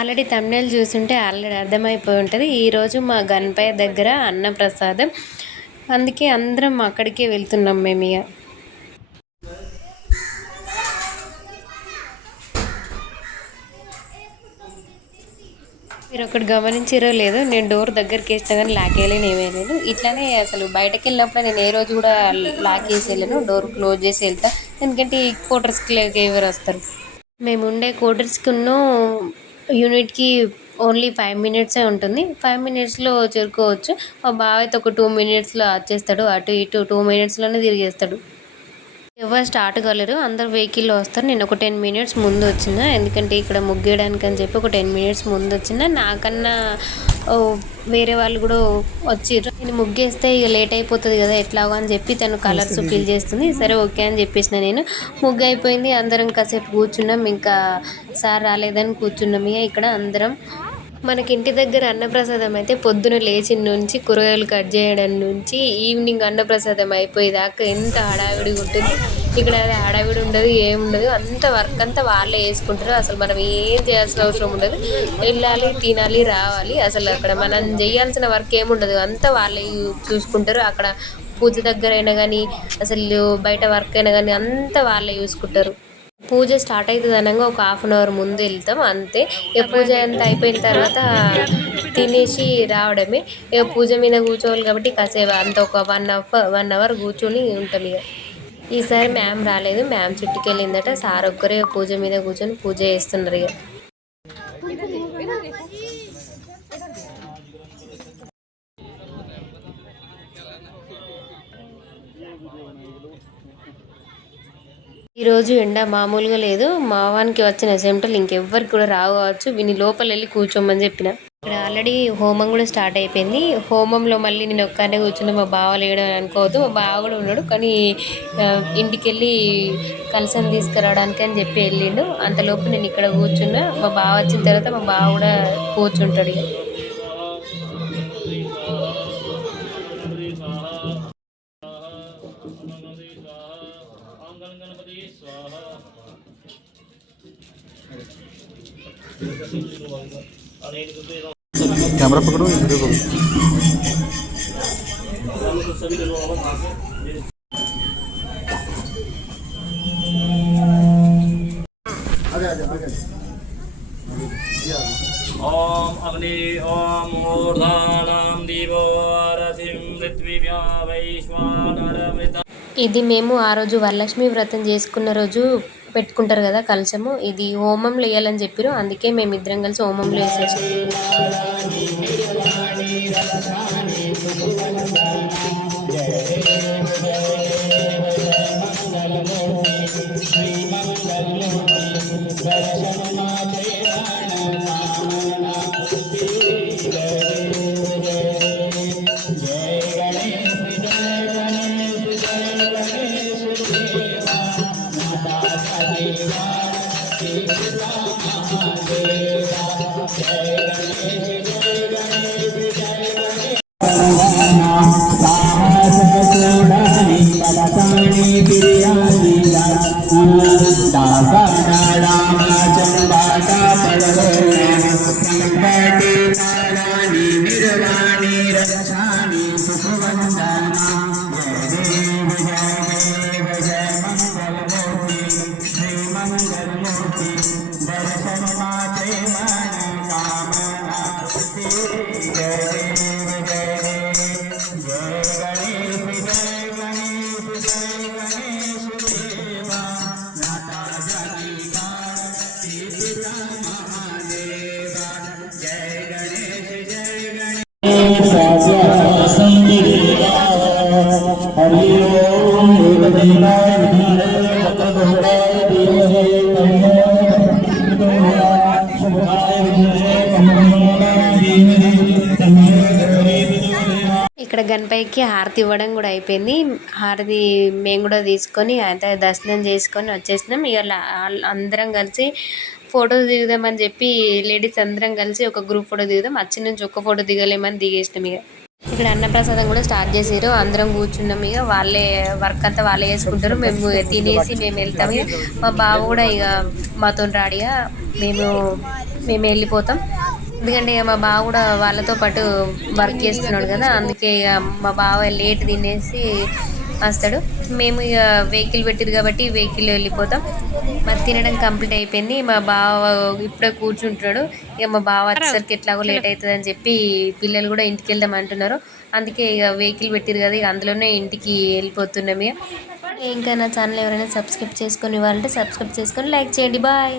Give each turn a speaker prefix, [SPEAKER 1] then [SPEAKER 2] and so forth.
[SPEAKER 1] Already తమిళ చూస్తుంటే already అర్థమైపోయి ఉంటుంది. ఈరోజు మా గణపయ్య దగ్గర అన్నప్రసాదం అందుకే అందరం అక్కడికే వెళ్తున్నాం మేము ఇక మీరు ఒకటి గమనించారో లేదో నేను డోర్ దగ్గరికి వేస్తా కానీ లాక్ వేయలేను ఏమేయలేదు ఇట్లానే అసలు బయటకు వెళ్ళినప్పుడు నేను ఏ రోజు కూడా లాక్ వేసి వెళ్ళను. డోర్ క్లోజ్ చేసి వెళ్తా. ఎందుకంటే ఈ క్వార్టర్స్కి ఎవరు వస్తారు? మేము ఉండే క్వార్టర్స్కి ఉన్న యూనిట్కి ఓన్లీ ఫైవ్ మినిట్సే ఉంటుంది. ఫైవ్ మినిట్స్లో చేరుకోవచ్చు. మా బావ అయితే ఒక టూ మినిట్స్లో వచ్చేస్తాడు అటు ఇటు టూ మినిట్స్లోనే తిరిగేస్తాడు. ఎవరు స్టార్ట్ కాలేరు అందరు వెహికల్లో వస్తారు. నేను ఒక టెన్ మినిట్స్ ముందు వచ్చిన ఎందుకంటే ఇక్కడ ముగ్గేయడానికి అని చెప్పి ఒక టెన్ మినిట్స్ ముందు వచ్చిన నాకన్నా వేరే వాళ్ళు కూడా వచ్చిర్రు. నేను ముగ్గేస్తే ఇక లేట్ అయిపోతుంది కదా ఎట్లాగో అని చెప్పి తను కలర్స్ ఫిల్ చేస్తుంది. సరే ఓకే అని చెప్పేసిన నేను. ముగ్గు అయిపోయింది అందరం కాసేపు కూర్చున్నాం. ఇంకా సార్ రాలేదని కూర్చున్నాం. ఇక ఇక్కడ అందరం మనకి ఇంటి దగ్గర అన్నప్రసాదం అయితే పొద్దున లేచిన నుంచి కూరగాయలు కట్ చేయడం నుంచి ఈవినింగ్ అన్నప్రసాదం అయిపోయేదాకా ఎంత హడావిడిగా ఉంటుంది. ఇక్కడ అది హడావిడి ఉండదు ఏముండదు. అంత వర్క్ అంతా వాళ్ళే వేసుకుంటారు అసలు మనం ఏం చేయాల్సిన అవసరం ఉండదు. వెళ్ళాలి తినాలి రావాలి. అసలు అక్కడ మనం చేయాల్సిన వర్క్ ఏముండదు. అంతా వాళ్ళే చూసుకుంటారు. అక్కడ పూజ దగ్గర అయినా కానీ అసలు బయట వర్క్ అయినా కానీ అంతా వాళ్ళే చూసుకుంటారు. పూజ స్టార్ట్ అవుతుంది అనగా ఒక హాఫ్ అన్ అవర్ ముందు వెళ్తాం అంతే. ఇక పూజ అంతా అయిపోయిన తర్వాత తినేసి రావడమే. ఇక పూజ మీద కూర్చోవాలి కాబట్టి కాసేపు అంత ఒక వన్ అవర్ వన్ అవర్ కూర్చొని ఉంటాం ఇక. ఈసారి మ్యామ్ రాలేదు మ్యామ్ చుట్టుకెళ్ళిందట సార్ ఒక్కరే పూజ మీద కూర్చొని పూజ చేస్తున్నారు ఇక. ఈరోజు ఎండ మామూలుగా లేదు. మావానికి వచ్చిన చెమటలు ఇంకెవ్వరికి కూడా రావు కావచ్చు. విని లోపల వెళ్ళి కూర్చోమని చెప్పిన. ఇక్కడ ఆల్రెడీ హోమం కూడా స్టార్ట్ అయిపోయింది. హోమంలో మళ్ళీ నేను ఒక్కనే కూర్చున్న మా బావ లేడు అనుకోవద్దు. మా బావ కూడా ఉన్నాడు. కానీ ఇంటికి వెళ్ళి కలసం తీసుకురావడానికి అని చెప్పి వెళ్ళిండు. అంతలోపు నేను ఇక్కడ కూర్చున్నా. మా బావ వచ్చిన తర్వాత మా బావ కూడా కూర్చుంటాడు
[SPEAKER 2] कैमरा पकड़ो वीडियो को
[SPEAKER 3] ॐ अग्नि ॐ मूर्धानां दिवो रथिं पृथ्वीव्या वैश्वानरमृता
[SPEAKER 1] ఇది మేము ఆ రోజు వరలక్ష్మి వ్రతం చేసుకున్న రోజు పెట్టుకుంటారు కదా కలశము. ఇది హోమంలో వేయాలని చెప్పారు. అందుకే మేము ఇద్దరం కలిసి హోమంలో వేసేసాం Yeah. గణపయ్యకి హారతి ఇవ్వడం కూడా అయిపోయింది. హారతి మేము కూడా తీసుకొని అయితే దర్శనం చేసుకొని వచ్చేసినాం. ఇక అందరం కలిసి ఫోటోస్ దిగుదామని చెప్పి లేడీస్ అందరం కలిసి ఒక గ్రూప్ ఫోటో దిగుదాం. వచ్చి నుంచి ఒక్క ఫోటో దిగలేమని దిగేసినాం ఇక. ఇక్కడ అన్నప్రసాదం కూడా స్టార్ట్ చేసారు అందరం కూర్చున్నాం ఇక. వాళ్ళే వర్క్ అంతా వాళ్ళే చేసుకుంటారు. మేము తినేసి మేము వెళ్తాం మా బావ కూడా ఇక మాతో రాడిగా మేము మేము వెళ్ళిపోతాం. ఎందుకంటే ఇక మా బావ కూడా వాళ్ళతో పాటు వర్క్ చేస్తున్నాడు కదా అందుకే ఇక మా బావ లేట్ తినేసి వస్తాడు. మేము ఇక వెహికల్ పెట్టిరు కాబట్టి వెహికల్ వెళ్ళిపోతాం. మరి తినడం కంప్లీట్ అయిపోయింది. మా బావ ఇప్పుడే కూర్చుంటున్నాడు. ఇక మా బావ వచ్చేసరికి ఎట్లాగో లేట్ అవుతుంది అని చెప్పి పిల్లలు కూడా ఇంటికి వెళ్దాం అంటున్నారు. అందుకే ఇక వెహికల్ పెట్టిరు కదా ఇక అందులోనే ఇంటికి వెళ్ళిపోతున్నాం ఇక. ఇంకా నా ఛానల్ ఎవరైనా సబ్స్క్రైబ్ చేసుకొని ఇవ్వాలంటే సబ్స్క్రైబ్ చేసుకొని లైక్ చేయండి. బాయ్.